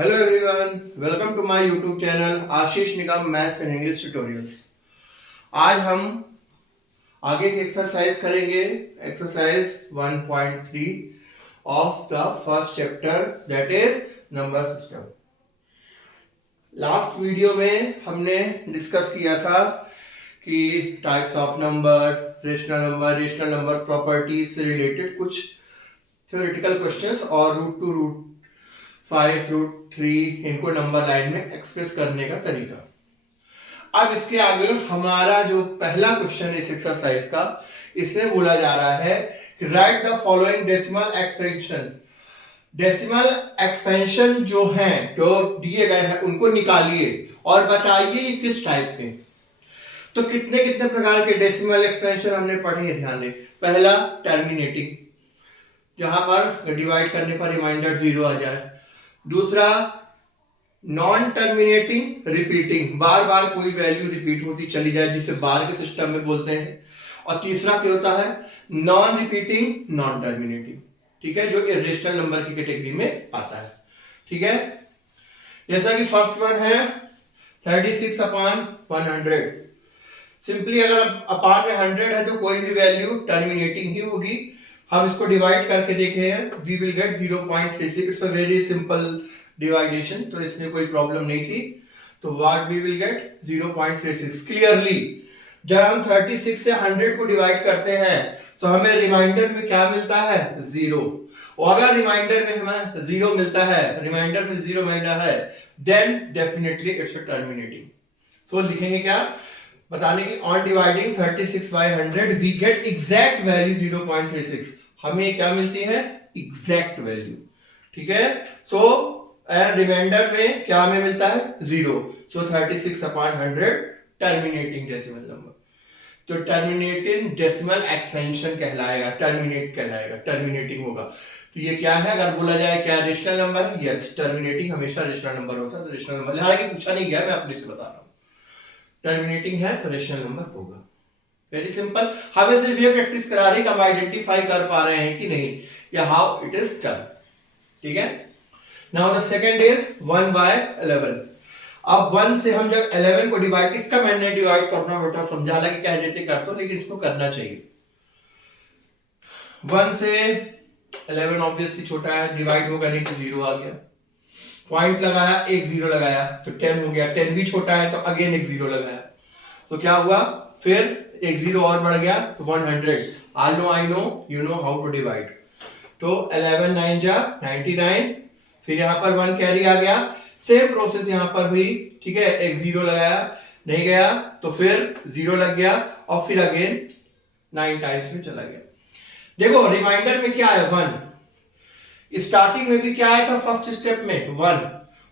Hello everyone, welcome to my YouTube channel Ashish Nigam maths and English tutorials. आज हम आगे की एक्सरसाइज करेंगे, exercise 1.3 of the first chapter that is number system. Last video में हमने discuss किया था कि types of number, rational number properties से रिलेटेड कुछ थ्योरेटिकल क्वेश्चंस और रूट 5, √3 इनको नंबर लाइन में एक्सप्रेस करने का तरीका। अब इसके आगे हमारा जो पहला क्वेश्चन है इस एक्सरसाइज का, इसमें बोला जा रहा है कि right the following decimal expansion. Decimal expansion जो हैं, जो दिए गए हैं, उनको निकालिए और बताइए ये किस टाइप के। तो कितने कितने प्रकार के डेसिमल एक्सपेंशन हमने पढ़े हैं, ध्यान दें। पहला टर्मिनेटिंग, जहां पर डिवाइड करने पर रिमाइंडर 0 आ जाए। दूसरा नॉन टर्मिनेटिंग रिपीटिंग, बार बार कोई वैल्यू रिपीट होती चली जाए, जिसे बार के सिस्टम में बोलते हैं। और तीसरा क्या होता है, नॉन रिपीटिंग नॉन टर्मिनेटिंग, ठीक है, जो इरेशनल नंबर की कैटेगरी में आता है। ठीक है, जैसा कि फर्स्ट वन है 36/100। सिंपली अगर अपान में 100 है तो कोई भी वैल्यू टर्मिनेटिंग ही होगी। हम इसको डिवाइड करके देखे हैं, we will get 0.36। It's a very simple divideation, तो इसमें कोई प्रॉब्लम नहीं थी। तो what we will get 0.36। Clearly जब हम 36 से 100 को डिवाइड करते हैं तो हमें रिमाइंडर में क्या मिलता है, 0। और अगर रिमाइंडर में हमें 0 मिलता है, रिमाइंडर में 0 मिलता है, then definitely it's a terminating. So लिखेंगे क्या, बताने की, on dividing 36/100 we get exact value 0.36। हमें क्या मिलती है, एग्जैक्ट वैल्यू। ठीक है, सो एंड रिमाइंडर में क्या हमें मिलता है, 0। सो 36/100 टर्मिनेटिंग डेसिमल नंबर। तो टर्मिनेटिंग डेसिमल एक्सपेंशन कहलाएगा, टर्मिनेट कहलाएगा, टर्मिनेटिंग होगा। तो ये क्या है, अगर बोला जाए क्या रेशनल नंबर है, यस, टर्मिनेटिंग हमेशा रेशनल नंबर होता है। तो रेशनल नंबर, हालांकि पूछा नहीं गया, मैं अपने से बता रहा हूं। टर्मिनेटिंग है तो रेशनल नंबर होगा। Very simple. हमें सिर्फ ये प्रैक्टिस करा रही कि हम आइडेंटिफाई कर पा रहे हैं कि नहीं, या हाउ इट इज डन। ठीक है, नाउ द सेकंड इज 1/11। अब 1 से हम जब 11 को डिवाइड, इसका मैंने डिवाइड करना बेटा समझा, हालांकि कह देते कर तो, लेकिन इसको करना चाहिए। 1 से 11 ऑब्वियसली छोटा है, डिवाइड होगा नहीं तो 0 आ गया। पॉइंट लगाया, एक 0 लगाया तो 10 हो गया। 10 भी छोटा है तो अगेन एक 0 लगाया, तो क्या हुआ, फिर एक 0 और बढ़ गया तो 100। I know you know how to divide. तो 11 9 जा 99, फिर यहां पर 1 कैरी आ गया। सेम प्रोसेस यहां पर हुई, ठीक है, एक 0 लगाया, नहीं गया तो फिर 0 लग गया और फिर अगेन 9 टाइम्स में चला गया। देखो रिमाइंडर में क्या है, 1। स्टार्टिंग में भी क्या आया था, फर्स्ट स्टेप में 1।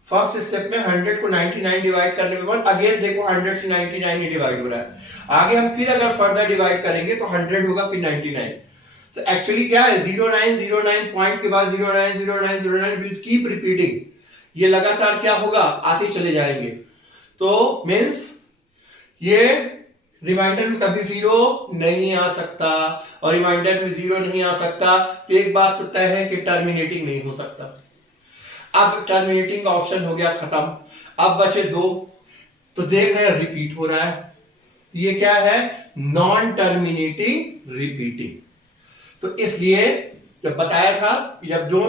फर्स्ट स्टेप में 100 को 99 डिवाइड करने में 1, अगेन देखो 100 से 99 ही डिवाइड हो रहा है। आगे हम फिर अगर फर्दर डिवाइड करेंगे तो 100 होगा, फिर 99। तो एक्चुअली क्या है, 0909 पॉइंट के बाद 090909 विल कीप रिपीटिंग। ये लगातार क्या होगा, आते चले जाएंगे। तो मींस ये रिमाइंडर में कभी 0 नहीं आ सकता, और रिमाइंडर में 0 नहीं आ सकता तो एक बात तो तय है कि टर्मिनेटिंग नहीं हो सकता। अब टर्मिनेटिंग का ऑप्शन हो गया खत्म, अब बचे 2। तो देख रहे हैं रिपीट हो रहा है, ये क्या है, नॉन टर्मिनेटिंग रिपीटिंग। तो इसलिए जब बताया था कि जब जो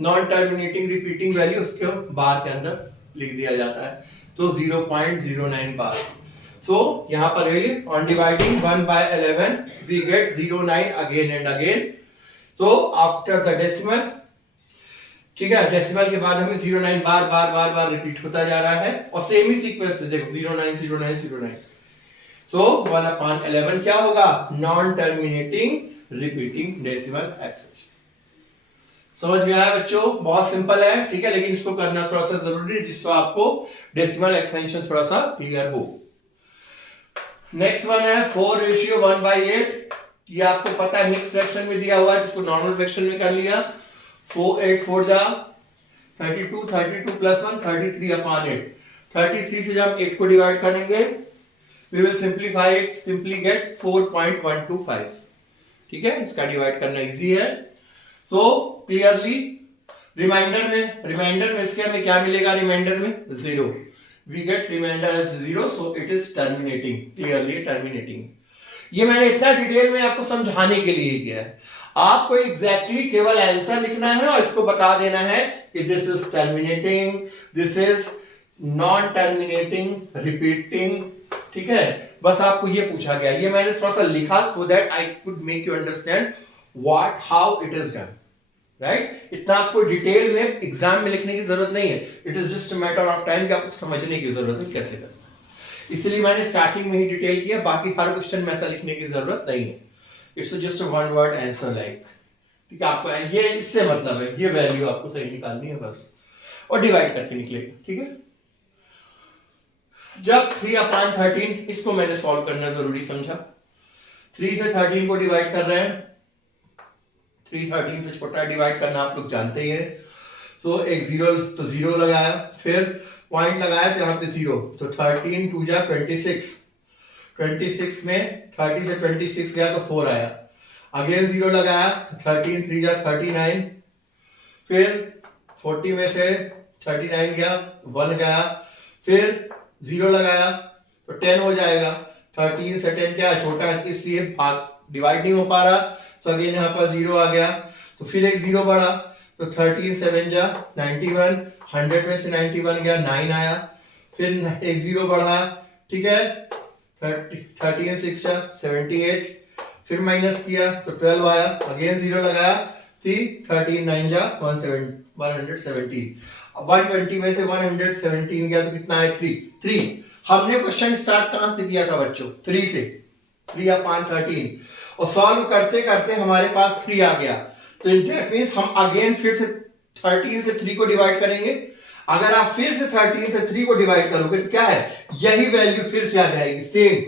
नॉन टर्मिनेटिंग रिपीटिंग वैल्यू उसके बार के अंदर लिख दिया जाता है, तो 0.09 बार। सो यहां पर on dividing 1/11 we get 09 again and again. So after the decimal, ठीक है, डेसिमल के बाद हमें 09 बार बार बार बार रिपीट होता जा रहा है, और सेम ही सीक्वेंस में देखो 09 09 09। सो 1/11 क्या होगा, non terminating repeating decimal expression. समझ में आया बच्चों, बहुत सिंपल है, ठीक है, लेकिन इसको करना थोड़ा सा जरूरी है जिससे आपको डेसिमल एक्सपेंशन थोड़ा सा क्लियर हो। नेक्स्ट वन है 4:1/8। ये आपको पता है मिक्स फ्रैक्शन में दिया हुआ है, जिसको नॉर्मल फ्रैक्शन में कर लिया। 8 4 जा 32, 32 + 1 33/8। 33 से जब 8 को डिवाइड करेंगे we will simplify it, simply get 4.125। ठीक है, इसका डिवाइड करना इजी है। सो क्लियरली रिमाइंडर में इसके हमें क्या मिलेगा? रिमाइंडर में 0, we get remainder as 0, so it is terminating, clearly terminating. ये मैंने इतना डिटेल में आपको समझाने के लिए किया है। आपको एग्जैक्टली केवल आंसर लिखना है और इसको बता देना है कि this is terminating, this is non terminating, repeating, ठीक है। बस आपको ये पूछा गया, ये मैंने थोड़ा सा लिखा so that I could make you understand what how it is done, right. इतना आपको डिटेल में एग्जाम में लिखने की जरूरत नहीं है, it is just a matter of time कि आपको समझने की जरूरत है कैसे करना है। इसलिए मैंने स्टार्टिंग में ही डिटेल किया, बाकी हर क्वेश्चन में ऐसा लिखने की जरूरत नहीं है। It's just a one word answer like, ठीक है। आपको ये इससे मतलब है, ये वैल्यू आपको सही निकालनी है बस, और डिवाइड करके निकलेगा, ठीक है। जब 3/13, इसको मैंने सॉल्व करना जरूरी समझा। 3 से 13 को डिवाइड कर रहे हैं, 3 13 से छोटा डिवाइड करना आप लोग जानते ही है। सो एक 0 तो 0 लगाया, फिर पॉइंट लगाया तो यहाँ पे 0, तो 13 2 जा 26, 26 में 30 से 26 गया तो 4 आया, अगेन 0 लगाया तो 13 3 जा 39, फिर 40 में से 39 गया 1 गया, फिर 0 लगाया तो 10 हो जाएगा। 13 से 10 क्या छोटा है, इसलिए भाग डिवाइड नहीं हो पा रहा, सो अगेन यहाँ पर 0 आ गया, तो फिर एक 0 बढ़ा, तो 13 7 जा 91, 100 में से 91 गया 9 आया, फिर एक 0 बढ़ा, ठीक है। 13 6 जा 78, फिर माइनस किया तो 12 आया, अगेन 0 लगाया, 13 9 जा 170, 120 में से 117 गया तो कितना है 3। हमने क्वेश्चन स्टार्ट कहां से किया था बच्चों? 3 से, 3/13, और सॉल्व करते करते हमारे पास 3 आ गया, तो दैट मींस हम अगेन फिर से 13 से 3 को डिवाइड करेंगे। अगर आप फिर से 13 से 3 को डिवाइड करोगे तो क्या है, यही वैल्यू फिर से आ जाएगी, सेम,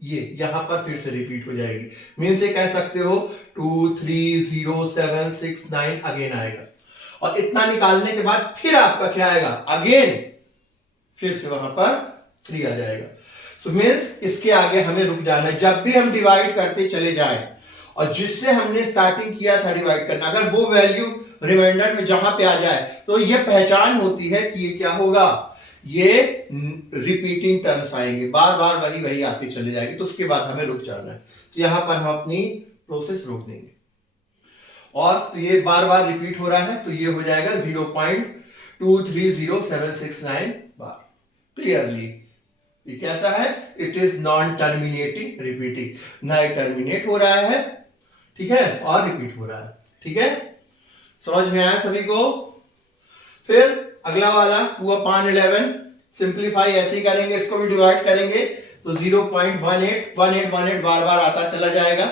ये यहां पर फिर से रिपीट हो जाएगी। मींस ये कह सकते हो 2 3 0 7 6 9 अगेन आएगा, और इतना निकालने के बाद फिर आपका क्या आएगा, अगेन फिर से वहां पर 3 आ जाएगा। सो मींस इसके आगे हमें रुक जाना है। जब भी हम डिवाइड करते चले जाएं, और जिससे हमने स्टार्टिंग किया था डिवाइड करना, अगर वो वैल्यू रिमाइंडर में जहां पे आ जाए तो ये पहचान होती है कि ये क्या होगा, ये रिपीटिंग टर्म्स आएंगे, बार बार वही वही आते चले जाएंगे, तो उसके बाद हमें रुक जाना है। तो यहां पर हम अपनी प्रोसेस रोक देंगे, और तो ये बार बार रिपीट हो रहा है, तो ये हो जाएगा 0.230769 बार। क्लियरली ये कैसा है, it is non terminating repeating, ना टर्मिनेट हो रहा है, ठीक है, और रिपीट हो रहा है, ठीक है। समझ में आया सभी को? फिर अगला वाला 2/11, सिंप्लीफाई ऐसे ही करेंगे, इसको भी डिवाइड करेंगे तो 0.18 बार बार आता चला जाएगा,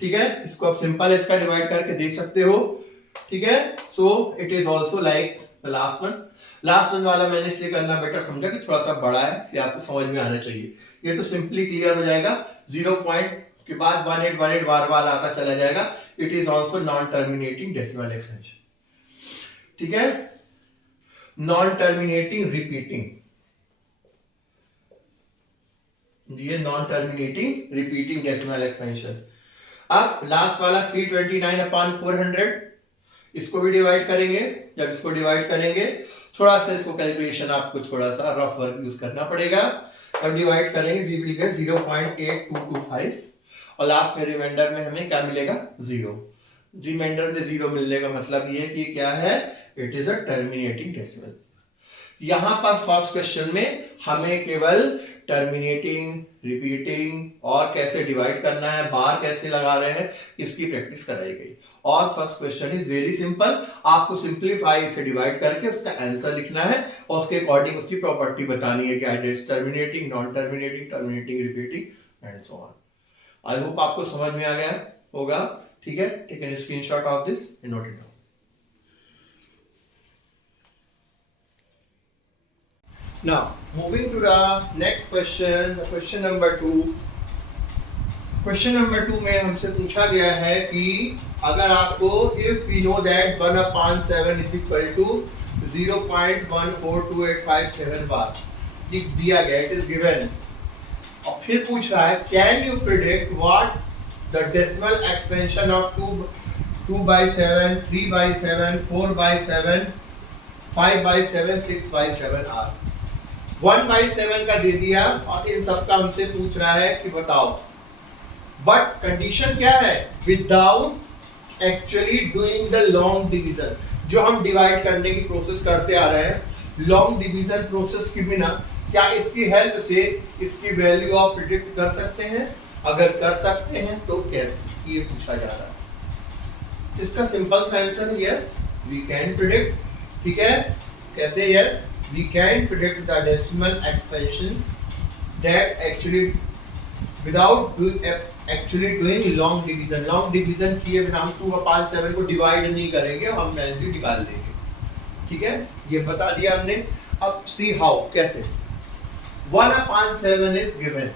ठीक है। इसको आप सिंपल इसका डिवाइड करके देख सकते हो, ठीक है। सो it is also like the last one वाला मैंने इसलिए करना बेटर समझा कि थोड़ा सा बड़ा है, इसलिए आपको समझ में आना चाहिए। ये तो सिंपली क्लियर हो जाएगा, 0 पॉइंट के बाद 18 बार बार आता चला जाएगा। It is also non terminating decimal expansion, ठीक है, नॉन टर्मिनेटिंग रिपीटिंग, ये non terminating repeating decimal expansion. अब लास्ट वाला 329/400, इसको भी डिवाइड करेंगे। जब इसको डिवाइड करेंगे, थोड़ा सा इसको कैलकुलेशन आपको थोड़ा सा रफ वर्क यूज करना पड़ेगा। अब डिवाइड करेंगे, वी विल गेट 0.8225, और लास्ट में रिमाइंडर में हमें क्या मिलेगा, 0। रिमाइंडर में 0 मिलने का मतलब ये है कि क्या है, it is a terminating decimal. यहां पर फर्स्ट क्वेश्चन में हमें केवल टर्मिनेटिंग, रिपीटिंग और कैसे डिवाइड करना है, बार कैसे लगा रहे हैं, इसकी प्रैक्टिस कराई गई। और first question is very simple, आपको सिंप्लीफाई से डिवाइड करके उसका आंसर लिखना है, और उसके अकॉर्डिंग उसकी प्रॉपर्टी बतानी है कि it is terminating, non terminating, terminating, repeating and so on. I hope आपको समझ में आ गया होगा, ठीक है। Take an screenshot of this and note it down. Now, moving to the next question, the question number 2. Question number 2 में हमसे पूछा गया है कि अगर आपको if we know that 1/7 is equal to 0.142857 बार दिया गया, it is given, और फिर पूछ रहा है can you predict what the decimal expansion of 2 2/7, 3/7, 4/7, 5/7, 6/7 are. 1/7 का दे दिया और इन सब का हमसे पूछ रहा है कि बताओ, बट कंडीशन क्या है, without actually doing the long division. जो हम डिवाइड करने की प्रोसेस करते आ रहे हैं, लॉन्ग डिवीजन प्रोसेस के बिना क्या इसकी हेल्प से इसकी वैल्यू आप प्रिडिक्ट कर सकते हैं? अगर कर सकते हैं तो कैसे, ये पूछा जा रहा है। इसका सिंपल सा आंसर है यस, वी कैन प्रिडिक्ट। ठीक है, कैसे? Yes, we can predict the decimal expansions that actually without actually doing long division. Long division किए बिना हम 2/7 को डिवाइड नहीं करेंगे, हम वैल्यू निकाल देंगे। ठीक है, ये बता दिया हमने। अब सी हाउ, कैसे? 1/7 इज गिवन,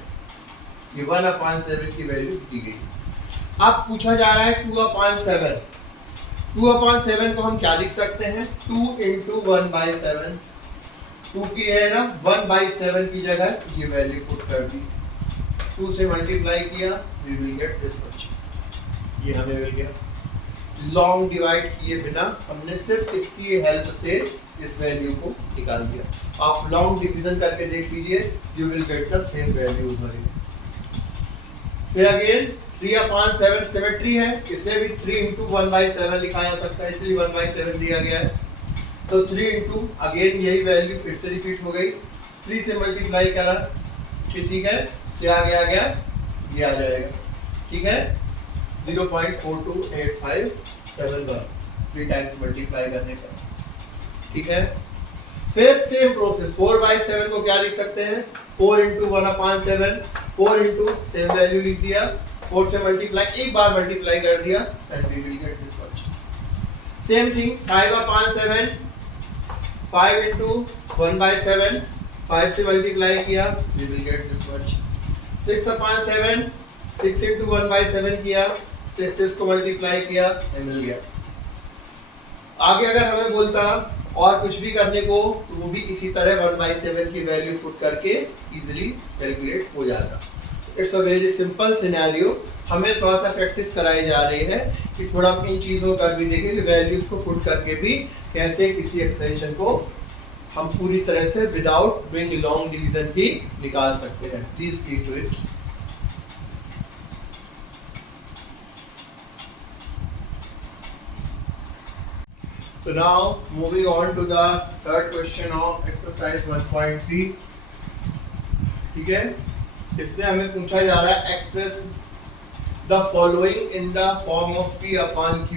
ये 1/7 की वैल्यू दी गई। अब पूछा जा रहा है 2/7। 2/7 को हम क्या लिख सकते हैं? 2 × 1/7। 2 की है ना, 1/7 की जगह ये वैल्यू पुट कर दी, 2 से मल्टीप्लाई किया, we will get this much. ये हमें मिल गया। लॉन्ग डिवाइड किए बिना हमने सिर्फ इसकी हेल्प से इस वैल्यू को निकाल दिया। आप लॉन्ग डिवीजन करके देख लीजिए, you will get the same value. फिर अगेन 3/7 सिमेट्री है, इसमें भी 3 × 1/7 लिखा जा सकता है, इसलिए 1/7 दिया गया है। तो 3 × अगेन यही वैल्यू फिर से रिपीट हो गई, 3 से मल्टीप्लाई करा, ठीक है, से आगे आ गया, ये आ जाएगा। ठीक है, 0.428571 3 टाइम्स मल्टीप्लाई करने पर। ठीक है, फिर सेम प्रोसेस 4/7 को क्या लिख सकते हैं? 4 × 1/7, 4 × सेम वैल्यू लिख दिया, 4 से मल्टीप्लाई, एक बार मल्टीप्लाई कर दिया and we will get this much. Same thing 5/7, 5 × 1/7, 5 से मल्टीप्लाई किया, we will get this much. 6/7, 6 × 1/7 किया, 6 को मल्टीप्लाई किया, मिल गया। आगे अगर हमें बोलता और कुछ भी करने को, तो वो भी इसी तरह 1/7 की वैल्यू पुट करके इजीली कैलकुलेट हो जाता। It's a very simple scenario. हमें थोड़ा सा प्रैक्टिस कराई जा रही है कि थोड़ा इन चीज़ों का भी देखें, वैल्यूज को पुट करके भी कैसे किसी एक्सटेंशन को हम पूरी तरह से विदाउट डूइंग लॉन्ग डिवीजन भी निकाल सकते हैं। Please see to it. So now moving on to the third question of exercise 1.3। ठीक है, इसमें हमें पूछा जा रहा है express the following in the form of P/Q।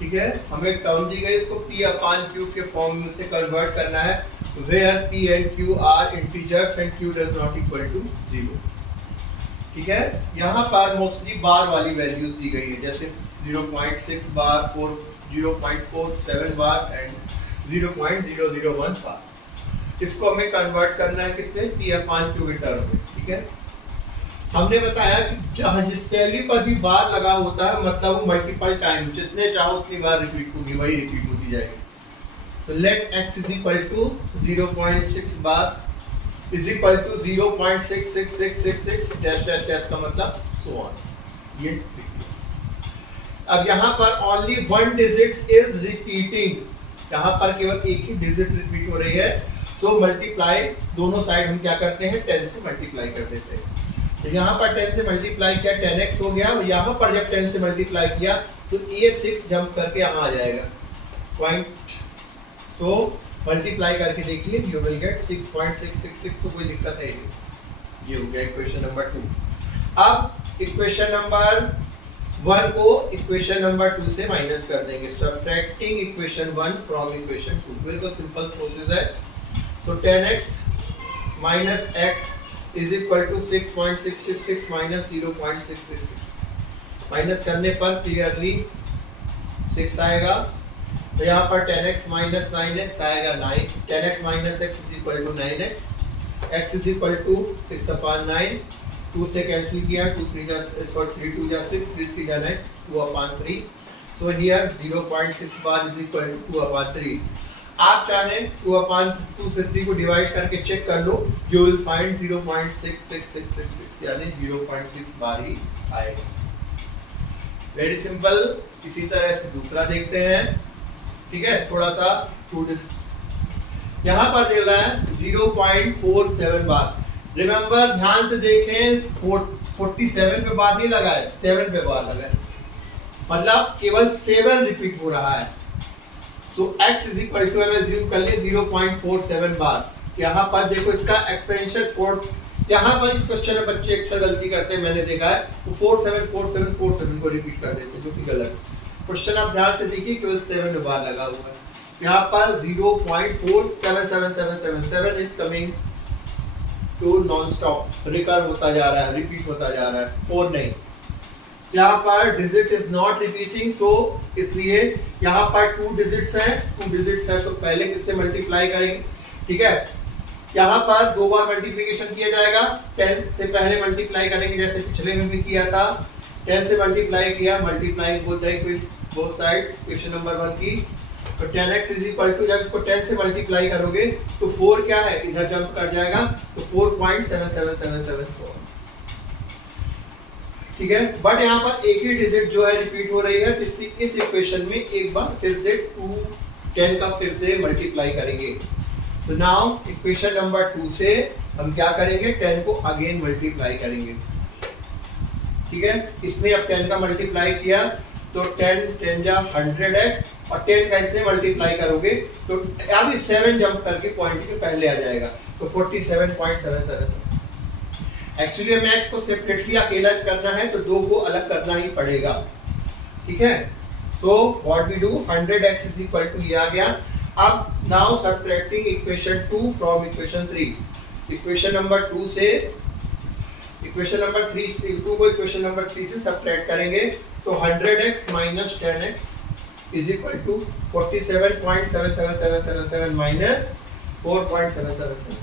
ठीक है, हमें एक टर्म दी गई, इसको P/Q के फॉर्म में से कन्वर्ट करना है, where P and Q are integers and Q does not equal to 0। ठीक है, यहाँ पर मोस्टली बार वाली वैल्यूज दी गई है, जैसे 0.6 बार, 0.47 बार एंड 0.001 बार। इसको हमें कन्वर्ट करना है किसमें? P/Q के टर्म में। ठीक है, हमने बताया कि जहाँ जिस वैल्यू पर भी बार लगा होता है, मतलब वो मल्टीपल टाइम, जितने चाहो उतनी बार रिपीट होगी, वही रिपीट होती जाएगी। तो let x is equal to 0.6 bar is equal to 0.66666 dash dash dash का मतलब सो ऑन। ये अब यहाँ पर ओनली 1 डिजिट इज रिपीटिंग, यहाँ पर केवल एक ही डिजिट रिपीट हो रही है। सो मल्टीप्लाई दोनों साइड हम क्या करते हैं? 10 से मल्टीप्लाई कर देते हैं। तो यहाँ पर 10 से मल्टीप्लाई किया, 10x हो गया। यहाँ पर जब 10 से मल्टीप्लाई किया तो ये 6 जंप करके यहाँ आ जाएगा पॉइंट। तो मल्टीप्लाई करके देखिए, यू विल गेट 6.666। तो कोई दिक्कत है नहीं। ये हो गया इक्वेशन नंबर 2। अब इक्वेशन नंबर 1 को इक्वेशन नंबर 2 से माइनस कर देंगे, सब्ट्रैक्टिंग इक्वेशन 1 फ्रॉम इक्वेशन 2। बिल्कुल सिंपल प्रोसेस है। So 10x minus x is equal to 6.666 minus 0.666। Minus करने पर क्लियरली 6 आएगा। तो यहाँ पर 10x माइनस 9x आएगा 9। 10x minus x is equal to 9x। x is equal to 6/9। 2 से कैंसिल किया, 2 3 जा 3 2 जा 6, 3 3 जा 9, 2/3। So here 0.6 bar is equal to 2/3। आप चाहें 2/2 से 3 को डिवाइड करके चेक कर लो, यू विल फाइंड 0.66666 यानी 0.6 बार ही आएगा। Very simple. इसी तरह से दूसरा देखते हैं, ठीक है, थोड़ा सा यहाँ पर दे रहा है 0.47 बार। रिमेंबर, ध्यान से देखें, 47 पे बार नहीं लगा है, 7 पे बार लगा है, मतलब केवल 7 रिपीट हो रहा है। सो x इज इक्वल टू, हम एज्यूम कर ले 0.47 बार। यहाँ पर देखो इसका एक्सपेंशन 4, यहाँ पर इस क्वेश्चन में बच्चे अक्सर गलती करते हैं, मैंने देखा है, वो 47 को रिपीट कर देते हैं, जो कि गलत है। क्वेश्चन आप ध्यान से देखिए, केवल 7 बार लगा हुआ है। यहाँ पर 0.477777 is coming to non stop, recur होता जा रहा है, रिपीट होता जा रहा है, 4 नहीं। यहाँ पर डिजिट इज नॉट रिपीटिंग, सो इसलिए यहाँ पर 2 डिजिट्स हैं, 2 डिजिट्स है तो पहले किससे मल्टीप्लाई करेंगे, ठीक है। यहाँ पर 2 बार मल्टीप्लिकेशन किया जाएगा, 10 से पहले मल्टीप्लाई करेंगे जैसे पिछले में भी किया था, 10 से मल्टीप्लाई किया, multiply both sides question number 1 की, तो 10x इज इक्वल टू, जब इसको 10 से मल्टीप्लाई करोगे तो 4 क्या है, इधर जंप कर जाएगा, तो 4.77774, ठीक है। बट यहाँ पर एक ही डिजिट जो है रिपीट हो रही है, तो इसलिए इस इक्वेशन में एक बार फिर से 10 का फिर से मल्टीप्लाई करेंगे। सो नाउ इक्वेशन नंबर 2 से हम क्या करेंगे, 10 को अगेन मल्टीप्लाई करेंगे, ठीक है। इसमें अब 10 का मल्टीप्लाई किया तो 10 जा 100x, और 10 का इससे मल्टीप्लाई करोगे तो अभी 7 जंप करके पॉइंट के पहले आ जाएगा, तो 47.777। एक्चुअली हमें x को सेपरेटली अकेला करना है तो 2 को अलग करना ही पड़ेगा, ठीक है। So what we do, 100x is equal to, ये आ गया। अब now subtracting equation 2 from equation 3, equation number 2 से इक्वेशन नंबर 3, 2 को इक्वेशन नंबर 3 से सबट्रैक्ट करेंगे तो 100x minus 10x is equal to 47.77777 minus 4.777।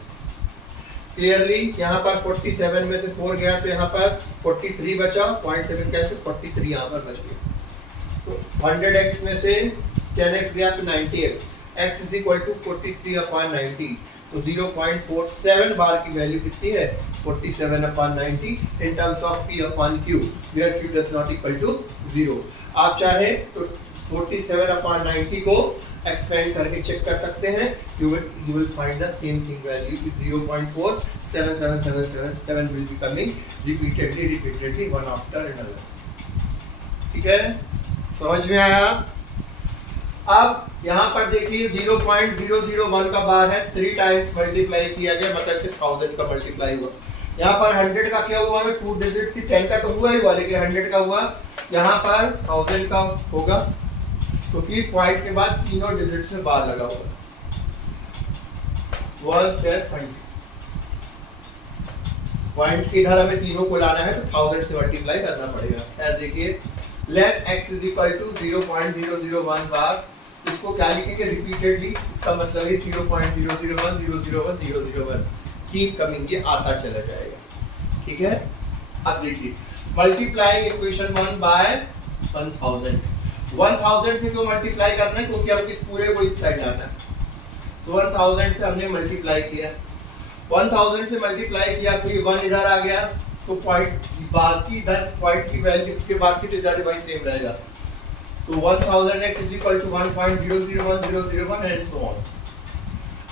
Clearly यहाँ पर 47 में से 4 गया तो यहाँ पर 43 बचा, 0.7 गया तो 43 यहाँ पर बच गया। सो 100x में से 10x गया तो 90x, x is equal to 43/90, तो 0.47 बार की वैल्यू कितनी है, 47/90 in terms of p/q, where q does not equal to 0। आप चाहे तो 47/90 को एक्सपेंड करके चेक कर सकते हैं, you will find the same thing value is 0.477777 will be coming repeatedly one after another, ठीक है, समझ में आया। अब यहाँ पर देखिए 0.001 का बार है, 3 टाइम्स मल्टीप्लाई किया गया, मतलब सिर्फ 1000 का मल्टीप्लाई हुआ। यहाँ पर 100 का क्या हुआ, 2 डिजिट थी, 10 का तो हुआ ही हुआ, लेकिन 100 का हुआ, यहाँ पर 1000 का होगा, क्योंकि पॉइंट के बाद तीनों डिजिट्स में बार लगा हुआ। पॉइंट के इधर हमें तीनों को लाना है तो 1000 से मल्टीप्लाई करना पड़ेगा। खैर देखिए, let x is equal to 0.001 bar, इसको क्या लिखेंगे, रिपीटेडली, इसका मतलब है 0.001001001 कीप कमिंग, ये आता चला जाएगा, ठीक है। अब देखिए, मल्टीप्लाई इक्वेशन 1 बाय 1000 से क्यों मल्टीप्लाई करना है, क्योंकि हमको इस पूरे को इस साइड लाना है। सो 1000 से हमने मल्टीप्लाई किया, 1000 से मल्टीप्लाई किया तो ये 1 इधर आ गया, तो पॉइंट बाद की इधर पॉइंट की वैल्यू उसके बाद की तो इधर डिवाइस सेम रहेगा, तो 1000x is equal to 1.001001 and so on.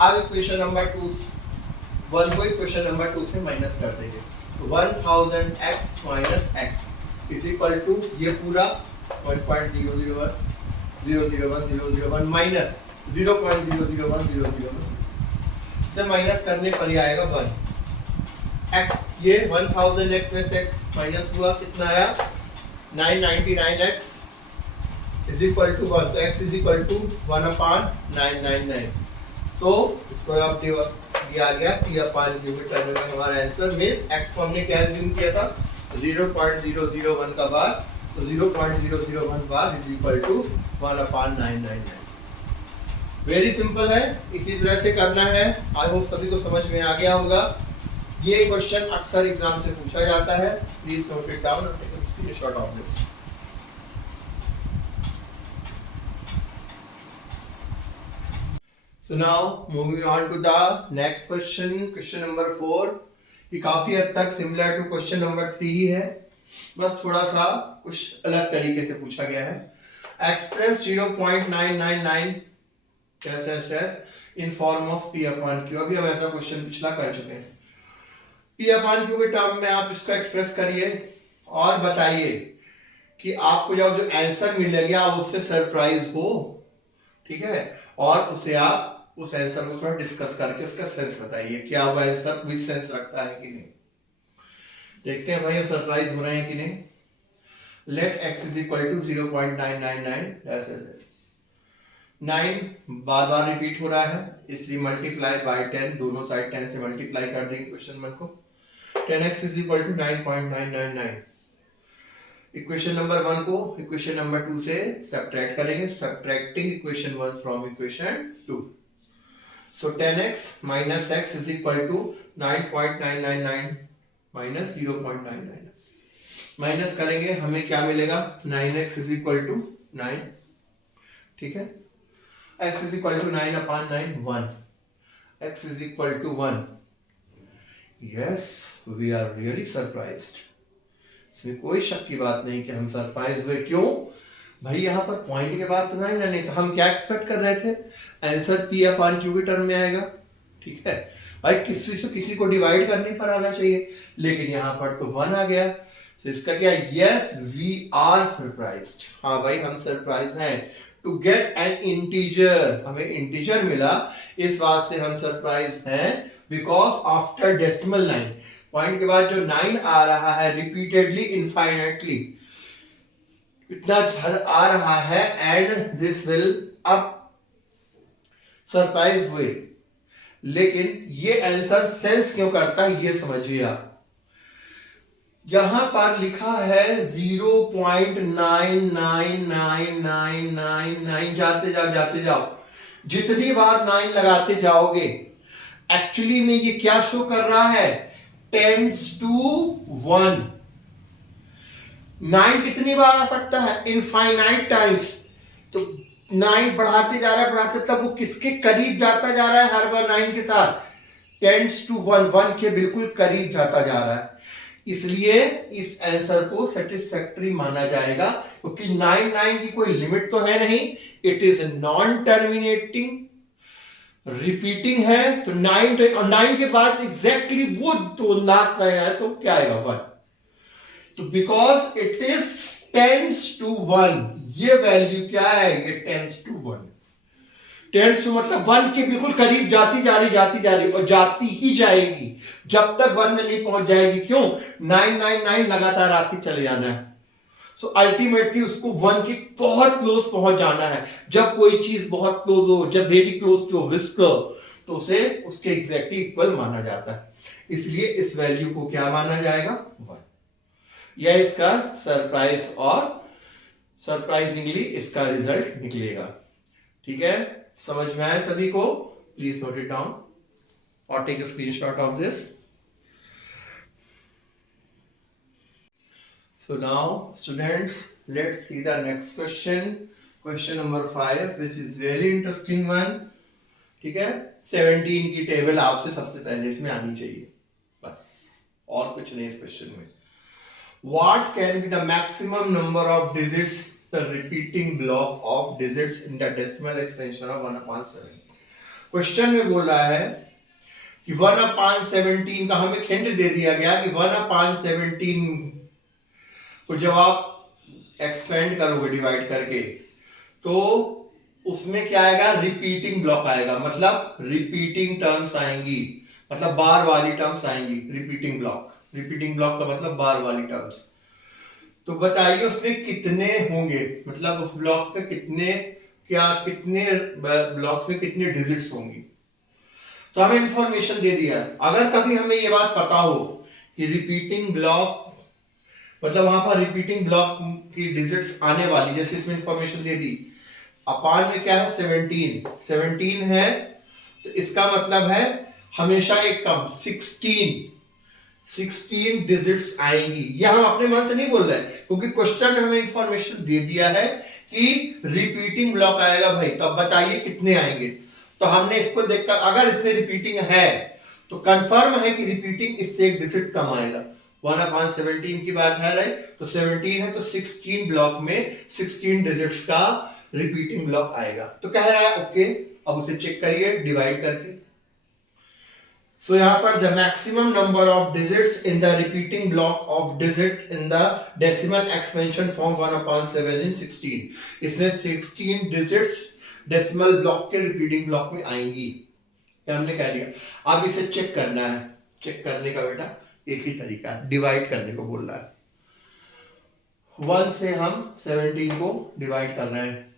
अब इक्वेशन नंबर 2 1 को इक्वेशन नंबर 2 से माइनस कर देंगे, तो 1000x minus x is equal to ये पूरा 1.001001 माइनस 0.001001 से माइनस करने पर ही आएगा 1 x, ये 1000x में से x माइनस हुआ, कितना आया 999x इज इक्वल टू 1, तो x इज इक्वल टू 1/999। सो इसको अब दिया गया p/q के टर्म में हमारा आंसर मींस x को हमने क्या अज्यूम किया था 0.001 का बार, तो 0.001 बार is equal to 1/999। Very simple है, इसी तरह से करना है। आई होप सभी को समझ में आ गया होगा। ये क्वेश्चन अक्सर एग्जाम से पूछा जाता है, please note it down and take a screenshot of this. So now moving on to the next question, question number 4। ये काफी हद तक सिमिलर टू क्वेश्चन नंबर 3 ही है, बस थोड़ा सा कुछ अलग तरीके से पूछा गया है। Express 0.999 in form of P upon Q। अभी हम ऐसा क्वेश्चन पिछला कर चुके हैं। P अपॉन Q के टर्म में आप इसको एक्सप्रेस करिए और बताइए कि आपको जब जो आंसर मिलेगा आप उससे सरप्राइज हो, ठीक है, और उसे आप उस आंसर को थोड़ा डिस्कस करके उसका सेंस बताइए, क्या वो आंसर कोई सेंस रखता है कि नहीं। देखते हैं भाई हम सरप्राइज हो रहे हैं कि नहीं। Let x is equal to 0.999 9 बार बार रिपीट हो रहा है इसलिए मल्टीप्लाई बाय 10, दोनों साइड 10 से मल्टीप्लाई कर देंगे क्वेश्चन 1 को। 10x is equal to 9.999। Equation number 1 को इक्वेशन नंबर 2 से सब्ट्रैक्ट करेंगे, subtracting equation 1 from equation 2। So 10x minus x is equal to 9.999 minus 0.99। Minus करेंगे हमें क्या मिलेगा, 9x is equal to 9, ठीक है। x is equal to 9 upon 9 1, x is equal to 1। yes we are really surprised। इसमें कोई शक की बात नहीं कि हम सरप्राइज हुए। क्यों भाई, यहाँ पर पॉइंट के बाद तो नहीं तो हम क्या एक्सपेक्ट कर रहे थे, आंसर P अपॉन Q के टर्म में आएगा, ठीक है भाई। किसी से किसी को डिवाइड करने पर आना चाहिए, लेकिन यहाँ पर तो 1 आ गया। तो इसका क्या, यस वी आर सरप्राइज्ड। हाँ भाई हम सरप्राइज हैं। टू गेट एन इंटीजर, हमें इंटीजर मिला, इस बात से हम सरप्राइज हैं बिकॉज आफ्टर डेसिमल 9, पॉइंट के बाद जो 9 आ रहा है रिपीटेडली इनफाइनाइटली, इतना आ रहा है, एंड दिस विल अब सरप्राइज हुए। लेकिन ये आंसर सेंस क्यों करता है ये समझिए आप। यहां पर लिखा है 0.99999, जाते जाओ जितनी बार 9 लगाते जाओगे एक्चुअली में ये क्या शो कर रहा है, टेंड्स टू 1। 9 कितनी बार आ सकता है, इनफाइनाइट टाइम्स। तो 9 बढ़ाते जा रहा है बढ़ाते, तब वो किसके करीब जाता जा रहा है, हर बार 9 के साथ टेंड्स टू 1, 1 के बिल्कुल करीब जाता जा रहा है। इसलिए इस आंसर को सेटिस्फैक्टरी माना जाएगा, क्योंकि 9 की कोई लिमिट तो है नहीं, it is non terminating, repeating है। तो 9 के बाद एग्जैक्टली वो तो लास्ट लाइन है, तो क्या आएगा 1। तो because it is tends to 1, ये वैल्यू क्या है, ये टेंड्स टू 1। टेंड्स टू मतलब 1 के बिल्कुल करीब जाती जा रही और जाती ही जाएगी जब तक 1 में नहीं पहुंच जाएगी। क्यों, 999 लगातार आती चले जाना है। सो अल्टीमेटली उसको 1 के बहुत क्लोज पहुंच जाना है। जब कोई चीज बहुत क्लोज हो, जब वेरी क्लोज टू विस्कर, तो उसे उसके एग्जैक्टली इक्वल माना जाता है। इसलिए इस वैल्यू को क्या माना जाएगा, 1। यह इसका सरप्राइज और सरप्राइजिंगली इसका रिजल्ट निकलेगा। ठीक है, समझ में आया सभी को? प्लीज नोट इट डाउन और take a screenshot of this. So now students, let's see the next question, question number 5, which is very interesting one. ठीक है, 17 की टेबल आपसे सबसे पहले इसमें आनी चाहिए, बस और कुछ नहीं इस क्वेश्चन में। What can be the maximum number of digits, the repeating block of digits in the decimal extension of 1/7? Question में बोल रहा है कि 1/17 का हमें हिंट दे दिया गया कि 1/17 तो जब आप एक्सपेंड करोगे डिवाइड करके, तो उसमें क्या आएगा, रिपीटिंग ब्लॉक आएगा, मतलब रिपीटिंग टर्म्स आएंगी, मतलब बार वाली टर्म्स आएंगी। रिपीटिंग ब्लॉक का मतलब बार वाली टर्म्स। तो बताइए उसमें कितने होंगे, मतलब उस ब्लॉक में कितने ब्लॉक्स में कितने डिजिट्स होंगी। तो हमें इंफॉर्मेशन दे दिया। अगर कभी हमें ये बात पता हो कि रिपीटिंग ब्लॉक मतलब वहां पर रिपीटिंग ब्लॉक की डिजिट्स आने वाली, जैसे इसमें इंफॉर्मेशन दे दी, अपान में क्या है 17 है, तो इसका मतलब है हमेशा एक कम 16 डिजिट्स आएंगी। यह हम अपने मन से नहीं बोल रहे, क्योंकि क्वेश्चन में हमें इंफॉर्मेशन दे दिया है कि रिपीटिंग ब्लॉक आएगा भाई, तब बताइए कितने आएंगे। तो हमने इसको देखकर, अगर इसमें रिपीटिंग है तो कंफर्म है कि रिपीटिंग इससे एक डिजिट कम आएगा, 1/17 की बात है, राइट? तो 17 है तो 16 ब्लॉक में 16 डिजिट्स का रिपीटिंग ब्लॉक आएगा। तो कह रहा है ओके, अब उसे चेक करिए डिवाइड करके। सो यहाँ पर the maximum number of digits in the repeating block of digit in the decimal expansion form 1/7 इन 16। इसमें 16 डिजिट्स डेसिमल ब्लॉक के रिपीटिंग ब्लॉक में आएंगी, ये हमने कह दिया। अब इसे चेक करना है। चेक करने का बेटा एक ही तरीका है, डिवाइड करने को बोल रहा है। 1 से हम 17 को डिवाइड कर रहे हैं।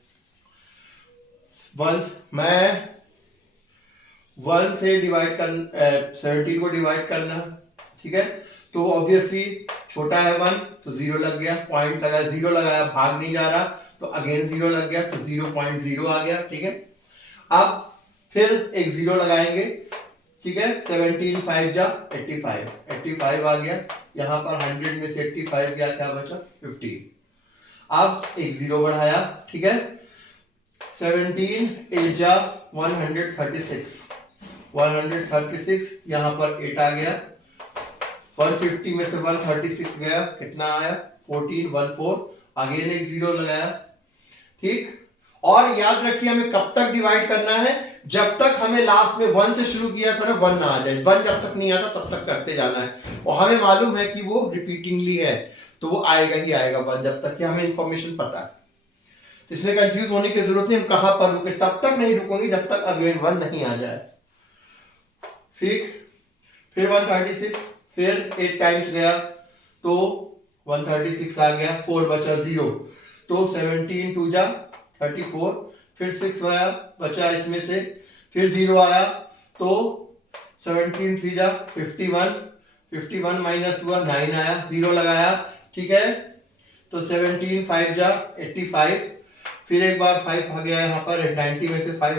1 से डिवाइड कर 17 को डिवाइड करना, ठीक है? तो ऑब्वियसली छोटा है 1 तो 0 लग गया, पॉइंट लगा 0 लगाया, भाग नहीं जा रहा तो अगेन 0 लग गया तो 0.0 आ गया, ठीक है? अब फिर एक 0 लगाएंगे, ठीक है? 17 5 जा 85, 85 आ गया। यहाँ पर 100 में से 85 गया, क्या बचा? 15। अब एक 0 बढ़ाया, ठीक है? 17 8 जा 136, 136 यहाँ पर 8 आ गया। 150 में से 136 गया, कितना आया? 14, 14। अगेन एक 0 लगाया, ठीक? और याद रखिए हमें कब तक डिवाइड करना है? जब तक हमें लास्ट में 1 से शुरू किया था ना 1 ना आ जाए। 1 जब तक नहीं आता तब तक करते जाना है, और हमें मालूम है कि वो रिपीटिंगली है तो वो आएगा ही आएगा 1, जब तक कि हमें इंफॉर्मेशन पता है। तो इसमें कंफ्यूज होने की जरूरत नहीं, हम कहां पर रुके, तब तक नहीं रुकेंगे जब तक अगेन 1 नहीं आ जाए, ठीक? फिर 136, फिर 8 टाइम्स गया तो 136 आ गया, 4 बचा 0 तो 17 2 जा 34, फिर 6 आया बचा इसमें से, फिर 0 आया तो 17 3 जा 51, 51 माइनस हुआ 9 आया, 0 लगाया, ठीक है? तो 17 5 जा 85, फिर एक बार 5 आ गया यहाँ पर, 90 में से 5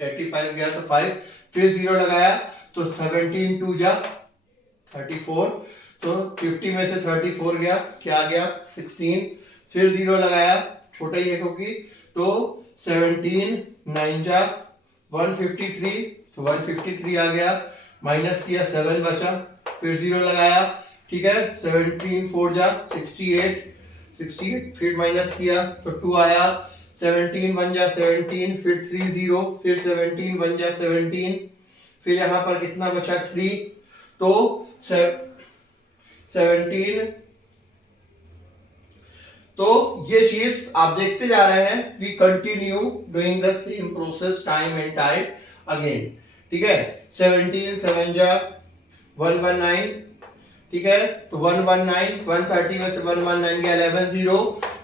85 गया तो 5, फिर 0 लगाया तो 17 2 जा 34, तो 50 में से 34 गया, क्या गया? 16, फिर 0 लगाया, छोटा ही है क्योंकि, तो 17 9 जा 153, तो 153 आ गया, माइनस किया 7 बचा, फिर 0 लगाया, ठीक है? 17 4 जा 68, 68 फिर माइनस किया तो 2 आया, 17 1 जा 17, फिर 3 0, फिर 17 1 जा 17, फिर यहाँ पर कितना बचा? 3, तो 17। तो ये चीज आप देखते जा रहे हैं, we continue doing the same process time and time again, ठीक है? 17 7 जा 119, ठीक है? तो 119, 130 में से 119 गया 11 0,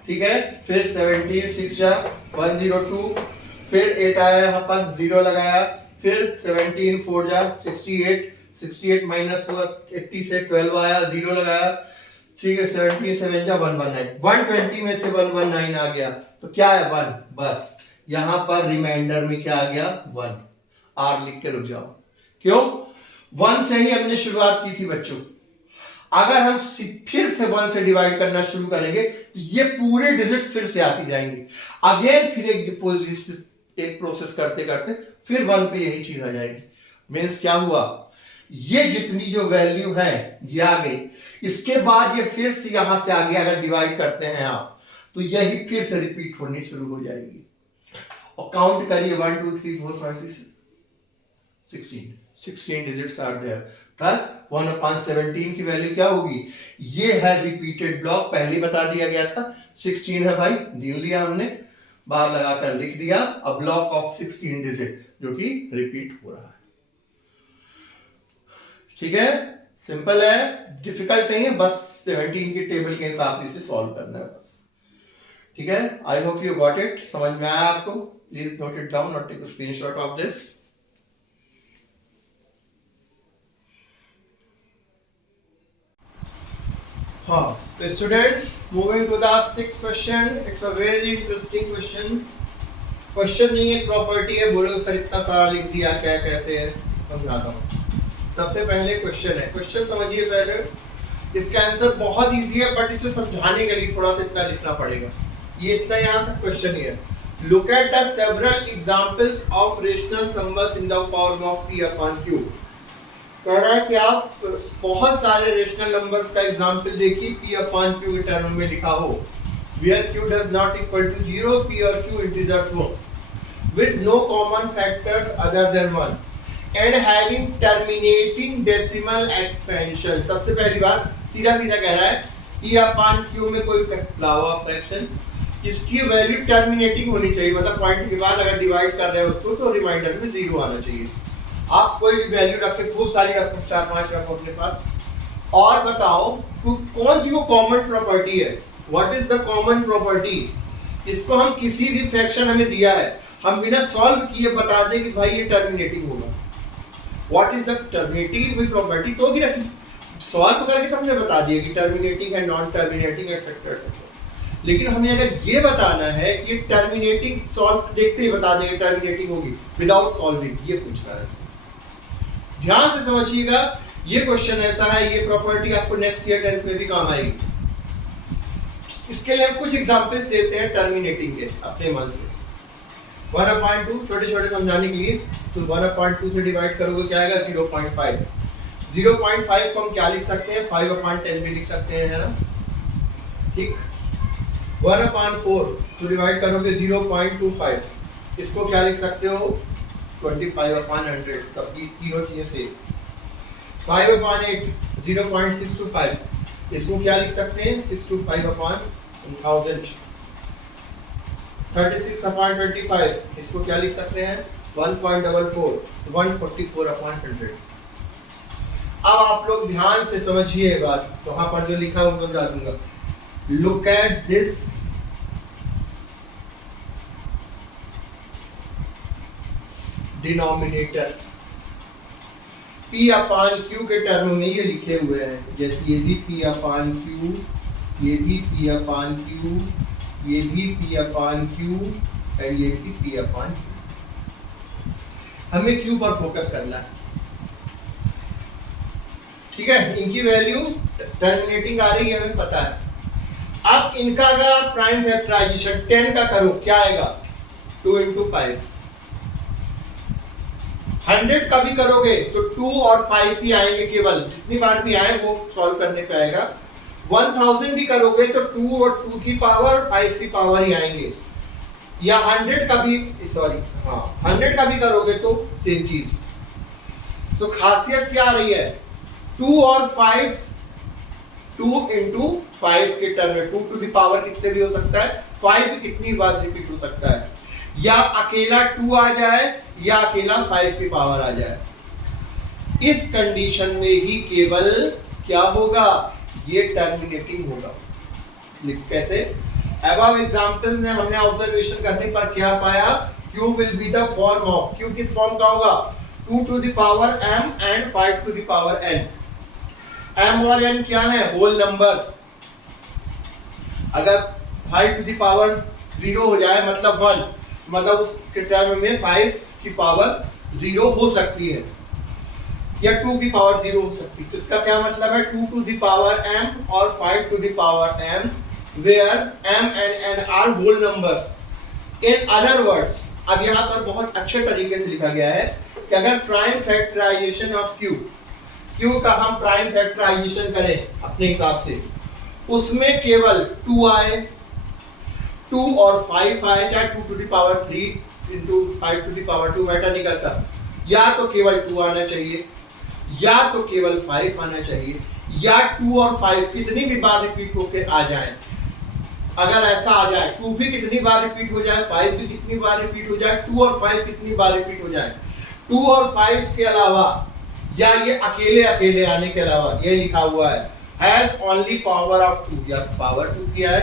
ठीक है? फिर 17 6 जा 102, फिर 8 आया यहाँ पर, 0 लगाया, फिर 17 4 जा 68, 68 माइनस हुआ 80 से 12 आया, 0 लगाया, ठीक है? 17 7 जा 119, 120 में से 119 आ गया तो क्या है? 1, बस यहां पर रिमाइंडर में क्या आ गया? 1। आर लिख के रुक जाओ, क्यों? 1 से ही हमने शुरुआत की थी बच्चों। अगर हम फिर से 1 से डिवाइड करना शुरू करेंगे तो ये पूरे डिजिट्स फिर से आती जाएंगी, अगेन फिर एक प्रोसेस करते करते फिर 1 पे यही चीज आ जाएगी। मीन्स क्या हुआ? ये जितनी जो वैल्यू है ये आ गई, इसके बाद ये फिर से यहां से आगे अगर डिवाइड करते हैं आप तो यही फिर से रिपीट होनी शुरू हो जाएगी। और काउंट करिए 1 2 3 4 5 6 16 डिजिट्स आर देयर, प्लस 1/17 की वैल्यू क्या होगी? ये है रिपीटेड ब्लॉक, पहले बता दिया गया था 16 है भाई, ढील दिया हमने, बार लगाकर लिख दिया, अ ब्लॉक ऑफ 16 डिजिट जो कि रिपीट हो रहा है, ठीक है? सिंपल है, डिफिकल्ट नहीं है, बस 17 की टेबल के हिसाब से इसे सॉल्व करना है बस, ठीक है? I hope you got it, समझ में आया आपको? प्लीज नोट इट डाउन और take a screenshot of this. हाँ, so students, moving to the 6th question. It's a very interesting question. Question नहीं है, प्रॉपर्टी है। बोलो सर इतना सारा लिख दिया, क्या कैसे है? समझाता हूँ। सबसे पहले क्वेश्चन है, क्वेश्चन समझिए पहले। इसका आंसर बहुत इजी है, बट इसे समझाने के लिए थोड़ा सा इतना लिखना पड़ेगा। ये इतना यहाँ से क्वेश्चन ही है। Look at the several examples of rational numbers in the form of p/q. कह रहा है कि आप बहुत सारे रेशनल नंबर्स का एग्जांपल देखिए p अपॉन q के टर्म में लिखा हो where q does not equal to 0, p और q integers हो with no common factors other than 1 and having terminating decimal expansion। सबसे पहली बात सीधा सीधा कह रहा है p अपॉन q में कोई फ्रैक्शन इसकी वैल्यू टर्मिनेटिंग होनी चाहिए, मतलब पॉइंट के बाद अगर डिवाइड कर रहे हैं उसको तो रिमाइंडर में 0 आना चाहिए। आप कोई भी वैल्यू रखे, खूब सारी रखो, 4-5 रखो अपने पास, और बताओ कौन सी वो कॉमन प्रॉपर्टी है। What is the common property? इसको हम किसी भी फ्रैक्शन हमें दिया है, हम बिना सॉल्व किए बता दें कि भाई ये टर्मिनेटिंग होगा। व्हाट इज द टर्मिनेटिंग कोई प्रॉपर्टी तो ही रखी, सॉल्व करके तो हमने बता दिया कि टर्मिनेटिंग है, नॉन टर्मिनेटिंग एटसेट्रा एटसेट्रा। लेकिन हमें अगर ये बताना है कि ये टर्मिनेटिंग, सॉल्व देखते ही बता देंगे टर्मिनेटिंग होगी विदाउट सॉल्विंग, ये पूछना है। ध्यान से समझिएगा, ये क्वेश्चन ऐसा है, ये प्रॉपर्टी आपको नेक्स्ट ईयर 10th में भी काम आएगी। इसके लिए हम कुछ एग्जांपल्स देते हैं टर्मिनेटिंग के अपने मन से। 1/2 छोटे छोटे समझाने के लिए, तो 1/2 से डिवाइड करोगे क्या आएगा? 0.5। 0.5 को हम क्या लिख सकते हैं? 5/10 भी लिख सकते हैं, है ना? ठीक। 1/4 तो डिवाइड करोगे 0.25, इसको क्या लिख सकते हो? 25/100। तब ये तीनों चीजें सेम। 5/8 0.625, इसको क्या लिख सकते हैं? 625/1000। 36/25, इसको क्या लिख सकते हैं? 1.44, 144/100। अब आप लोग ध्यान से समझिए ये बात, तो वहां पर जो लिखा है वो समझा दूंगा। Look at this denominator, p upon q के टर्म में ये लिखे हुए हैं, जैसे ये भी p अपान q, ये भी p अपान q, ये भी p अपान q और ये भी p अपान q। हमें q पर फोकस करना है, ठीक है? इनकी वैल्यू टर्मिनेटिंग आ रही है, हमें पता है। अब इनका अगर आप प्राइम फैक्टराइजेशन 10 का करो, क्या आएगा? 2 × 5। 100 का भी करोगे तो 2 और 5 ही आएंगे, केवल जितनी बार भी आए वो सॉल्व करने पे आएगा। 1000 भी करोगे तो 2 और 2 की पावर 5 की पावर ही आएंगे। या 100 का भी, सॉरी हाँ 100 का भी करोगे तो सेम चीज। तो खासियत क्या आ रही है? 2 और 5, 2 × 5 के टर्म में 2 टू द पावर कितने भी हो सकता है, 5 भी कितनी बार रिपीट हो सकता है, या अकेला 2 आ जाए या अकेला 5 की पावर आ जाए। इस कंडीशन में ही केवल क्या होगा? ये टर्मिनेटिंग होगा। कैसे? अबव एग्जांपल में हमने ऑब्जर्वेशन करने पर क्या पाया? q will be the form of, q किस फॉर्म का होगा? 2 to the power m and 5 to the power n। m और n क्या है? Whole number. अगर 5 टू द पावर 0 हो जाए मतलब 1, मतलब उस टर्म में 5 की पावर 0 हो सकती है या 2 की पावर 0 हो सकती है। तो इसका क्या मतलब है? 2 टू द पावर m और 5 to the power m, where m and n are whole numbers. In other words, अब यहाँ पर बहुत अच्छे तरीके से लिखा गया है कि अगर प्राइम फैक्टराइजेशन ऑफ q का हम प्राइम फैक्टराइजेशन करें अपने हिसाब से, उसमें केवल 2 आए, 2 और 5 आए, चाहे 2 to the power 3 into 5 to the power 2 matter नहीं करता, या तो केवल 2 आना चाहिए या तो केवल 5 आना चाहिए, या 2 और 5 कितनी भी बार रिपीट होके आ जाए। अगर ऐसा आ जाए 2 भी कितनी बार रिपीट हो जाए, 5 भी कितनी बार रिपीट हो जाए, 2 और 5 कितनी बार रिपीट हो जाए, 2 और 5 के अलावा या ये अकेले अकेले आने के अलावा, ये लिखा हुआ है हैज ओनली पावर ऑफ 2, या पावर 2 किया है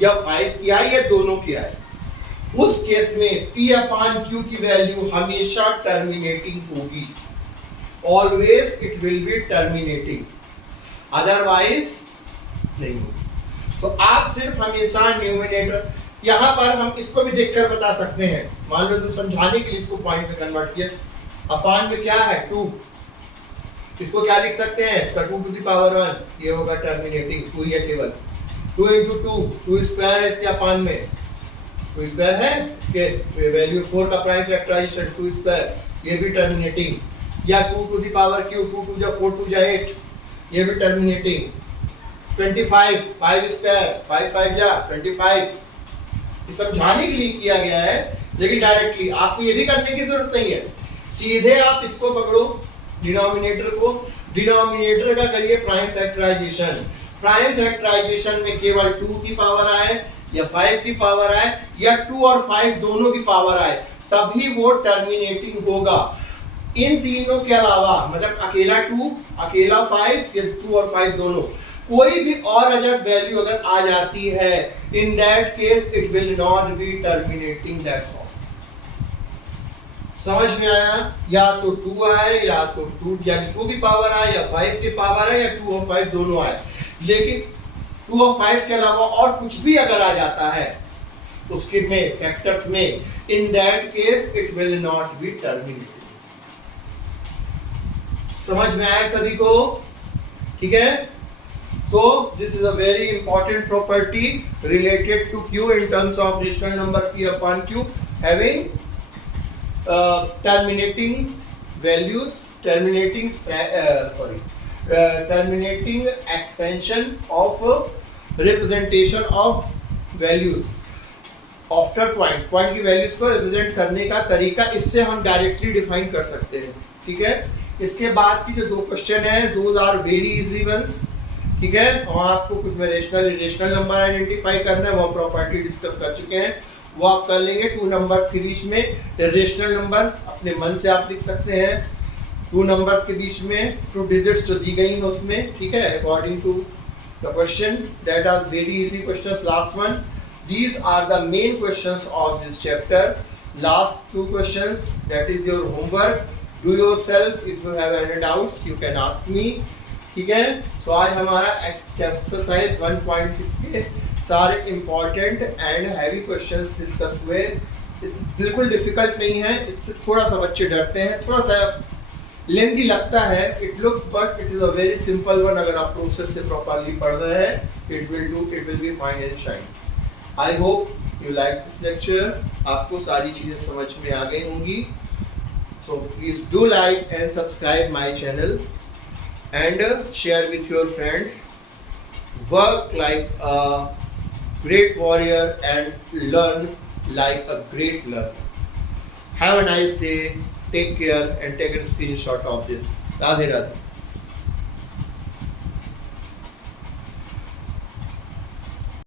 या 5 किया है या दोनों किया है, उस केस में p अपान q की वैल्यू हमेशा टर्मिनेटिंग होगी। Always it will be terminating, otherwise नहीं होगी। तो आप सिर्फ हमेशा न्यूमिनेटर, यहाँ पर हम इसको भी देखकर बता सकते हैं। मान लो तुम समझाने के लिए इसको पॉइंट में कन्वर्ट किया, अपान में क्या है 2, इसको क्या लिख सकते हैं? इसका 2 टू द पावर 1, ये होगा टर्मिनेटिंग। 2 है केवल, 2 × 2, 2 स्क्वायर है इसके अपान में, 2 स्क्वायर है, इसके वैल्यू 4 का प्राइम फैक्टराइजेशन 2 स्क्वायर, ये भी टर्मिनेटिंग। या 2 to the power q, 2 to the 4 to the 8, ये भी टर्मिनेटिंग। 25, 5 स्क्वायर, 5 5 जा 25, ये समझाने के लिए किया गया है, लेकिन डायरेक्टली आपको ये भी करने की जरूरत नहीं है। सीधे आप इसको पकड़ो, डिनोमिनेटर को, डिनोमिनेटर का करिए प्राइम फैक्टराइजेशन। प्राइम फैक्टराइजेशन में केवल 2 की पावर आए या 5 की पावर आए या 2 और 5 दोनों की पावर आए, तभी वो टर्मिनेटिंग होगा। इन तीनों के अलावा, मतलब अकेला 2, अकेला 5 या 2 और 5 दोनों, कोई भी और अगर वैल्यू अगर आ जाती है, in that case it will not be terminating, that's all. समझ में आया? या तो 2 आए या तो 2 या 2 की पावर आए या 5 की पावर आए या 2 और 5 दोनों आए, लेकिन 2 और 5 के अलावा और कुछ भी अगर आ जाता है उसके में फैक्टर्स में, in that case it will not be terminated. समझ में आया सभी को? ठीक है। So this is a very important property related to Q in terms of rational number P upon Q having terminating values, terminating expansion of representation of values after point। Point की values को represent करने का तरीका इससे हम directly define कर सकते हैं। ठीक है। इसके बाद की जो 2 क्वेश्चन है, those are very easy ones. ठीक है। और आपको कुछ में रेशनल इरेशनल नंबर आइडेंटिफाई करना है, वो प्रॉपर्टी डिस्कस कर चुके हैं, वो आप कर लेंगे। 2 नंबर्स के बीच में इरेशनल नंबर अपने मन से आप लिख सकते हैं। 2 नंबर्स के बीच में 2 डिजिट्स जो दी गई हैं उसमें, ठीक है, according to the question. That are very easy questions. Last one, these are the main questions of this chapter. Last 2 questions, that is your homework. Do yourself, if you have any doubts you can ask me। ठीक है। तो आज हमारा exercise 1.6 के सारे important and heavy questions discuss हुए। बिल्कुल difficult नहीं है, इससे थोड़ा सा बच्चे डरते हैं, थोड़ा सा लेंथी लगता है, it looks, but it is a very simple one. अगर आप प्रोसेस से प्रॉपरली पढ़ रहे हैं, it will be fine and shine. I hope you like this lecture. आपको सारी चीज़ें समझ में आ गई होंगी। So please do like and subscribe my channel and share with your friends. Work like a great warrior and learn like a great learner. Have a nice day. Take care and take a screenshot of this. Radhe Radhe.